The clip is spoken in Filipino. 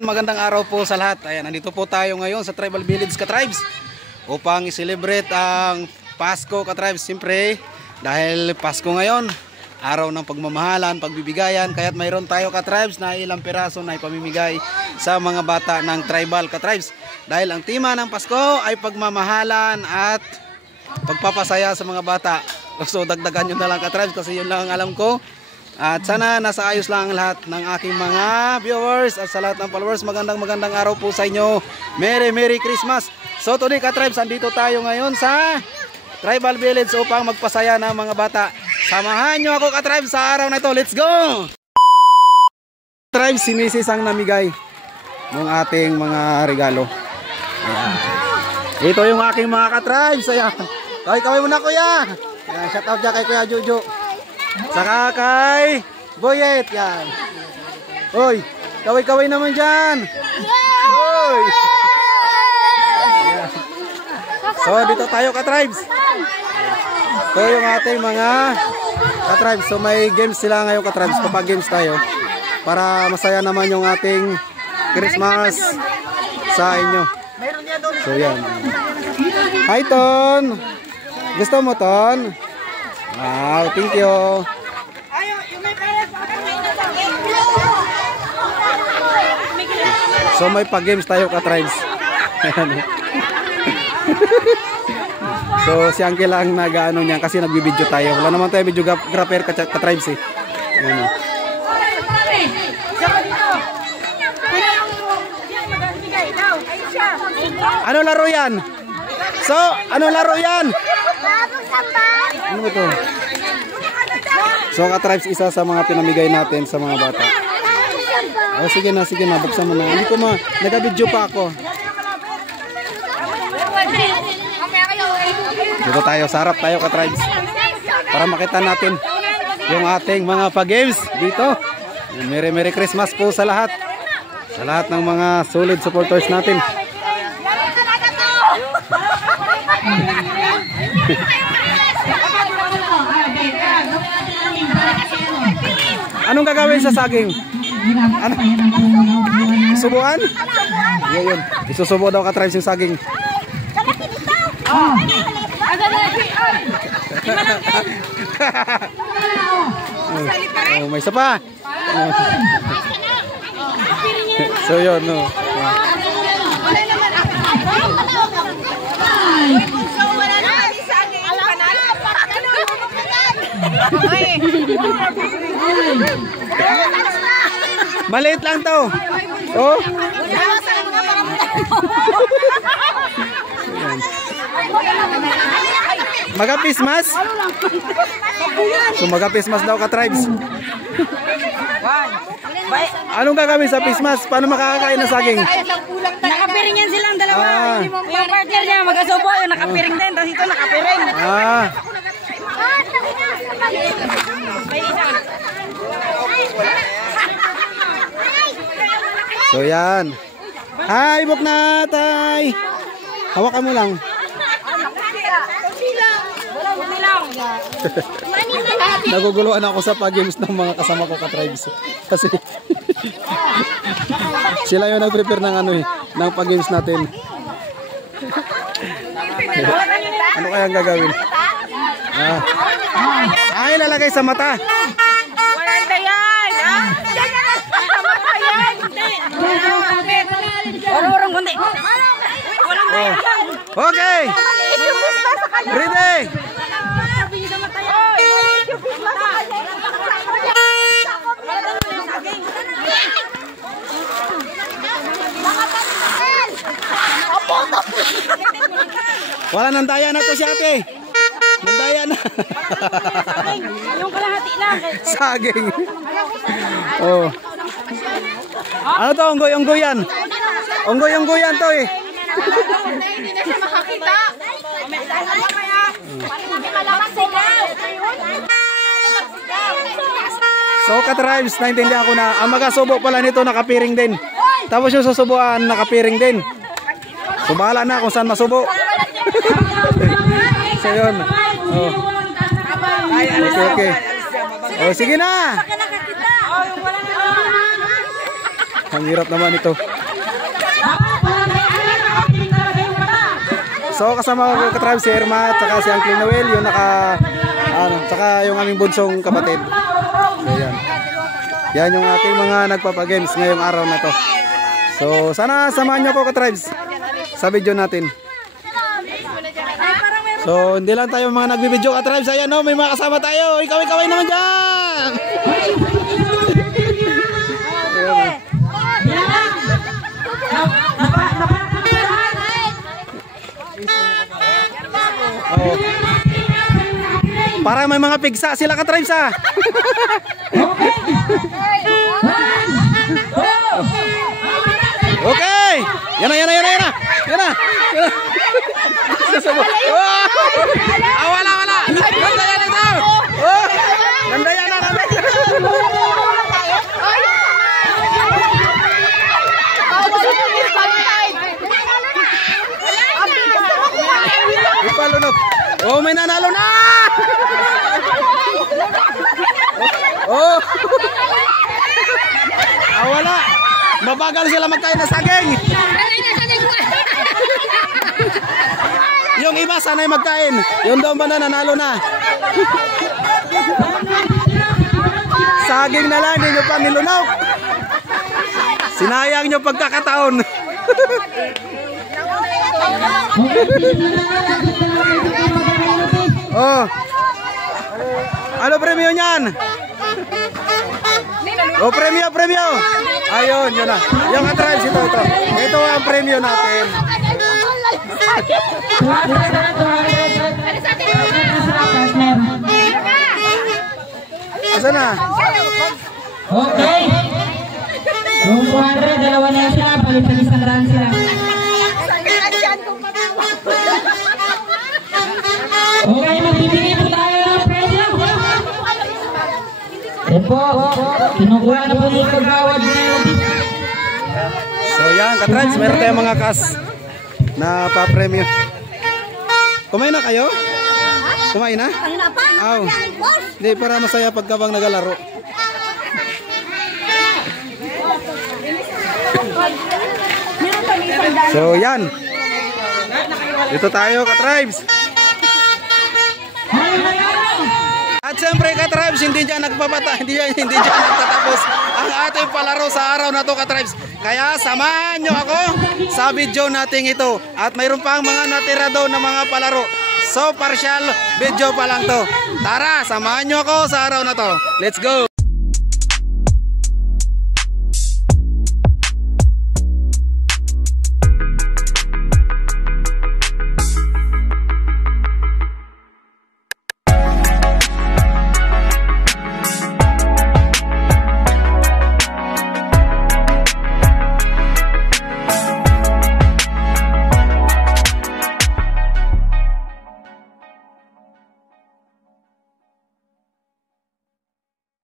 Magandang araw po sa lahat. Ayan, nandito po tayo ngayon sa Tribal Village Ka-Tribes upang i-celebrate ang Pasko Ka-Tribes. Siyempre, dahil Pasko ngayon, araw ng pagmamahalan, pagbibigayan, kaya't mayroon tayo Ka-Tribes na ilang piraso na ipamimigay sa mga bata ng Tribal Ka-Tribes. Dahil ang tema ng Pasko ay pagmamahalan at pagpapasaya sa mga bata. So dagdagan nyo na lang Ka-Tribes kasi yun lang ang alam ko. At sana nasa ayos lang ang lahat ng aking mga viewers at sa lahat ng followers. Magandang araw po sa inyo. Merry Christmas. So today Ka-Tribes, andito tayo ngayon sa Tribal Village upang magpasaya ng mga bata. Samahan nyo ako Ka-Tribes sa araw na ito. Let's go! Tribes, si Mrs. ang namigay ng ating mga regalo. Ayan. Ito yung aking mga Ka-Tribes. Kaway muna kuya. Ayan, shout out dyan kay Kuya Jojo. Saka kay Boyet, yan. Hoy, kaway naman dyan. Hoy. So dito tayo Ka-Tribes. Ito yung ating mga Ka-Tribes. So may games sila ngayon Ka-Tribes. Kapag games tayo para masaya naman yung ating Christmas sa inyo. So yan. Hi Ton. Gusto mo Ton? Wow, thank you. So may pag-games tayo Ka-Tribes. So si Angke lang nag-ano niyan kasi nagbibideo tayo. Wala naman tayo videographer Ka-Tribes eh. Ayan. Ano laro yan? So, ano laro yan? Ano ito? So Ka-Tribes, isa sa mga pinamigay natin sa mga bata. Oh, sige na, buksan mo na. Hindi ko nag-video pa ako. Dito tayo, sarap tayo Ka-Tribes. Para makita natin yung ating mga pag-games dito. Merry Christmas po sa lahat. Sa lahat ng mga solid supporters natin. Anong gagawin sa saging? Ano? Subuan? Yun. Isusubo daw Ka-Tribes yung saging. Oh, may isa pa. So yun, no. Maliit lang to. Oh. Magapismas? So magapismas daw Ka-Tribes. Anong gagawin sa pismas? Paano makakakain ng saging? Nakapiring yan silang dalawa. Yung partner niya mag-asubo, yung nakapiring din. Tapos ito nakapiring. So yan. Hi, Bukna, tay. Hawakan mo lang. Naguguluhan ako sa pag-games ng mga kasama ko Ka-Tribes. Kasi sila yung nag-prepare ng ng pag-games natin. Ano kayang gagawin? Ay, lalagay sa mata. Walang dayan. Mata yan. Walang kundi. Walang dayan. Okay. Ready. Wala nang daya na to si ate. Nandaya na. Yung kalahati lang. Saging. Oh. Ano to? Unggoy yan. Unggoy yan to eh. Hindi na siya makakita. So Ka-Tribes, naintindihan ko na ang magasubo pala nito nakapiring din. Tapos yung susubuan nakapiring din. So bahala na kung saan masubo. So yun. Oh. Okay. Oh, sige na. Ang hirap naman ito. So kasama ko ka-tribes si Irma at saka si Uncle Noel, yung saka yung aming bunsong kapatid. So yan. Yan yung ating mga nagpapagames ngayong araw na to. So sana samahan nyo ko ka-tribes sa video natin. So hindi lang tayo mga nagbibideo ka-tribes. Ayan o, may mga kasama tayo. Ikaw-ikaway naman dyan. Oh. Para may mga pigsa sila ka-tribes ha. Okay. Yan na. Wala. Ganda yan ito. Oh. Ganda yan na kami. Ipalunok. Oh, may nanalo na. Oh. Wala. Mabagal sila magkain na saging. Yung iba sanay magkain. Yung doon ba na nanalo na? Saging na lang, hindi nyo pa nilunok. Sinayang nyo pagkakataon. Oh. Ano premyo niyan? Oh, premyo. Ayun, yun na. Yung ka-tribes ito. Ito ang premyo natin. Asa na? Okay. Yung 200, dalawa na sila. Palit-palit na run sila. Okay, magbibigay po tayo ng premyo. Yan po. Kinukuha na po yung kagawad ngayon. So yan, ka-tribes, meron tayong mga kas na pa-premyo. Kumain na kayo? Kumain na? Aw. Hindi, para masaya pagkabang nagalaro. So yan. Dito tayo ka-tribes. At siyempre ka-tribes, hindi dyan nagtatapos ang ating palaro sa araw na to ka-tribes. Kaya samahan nyo ako sa video natin ito. At mayroon pang mga natira daw na mga palaro. So partial video pa lang to. Tara, samahan nyo ako sa araw na to. Let's go!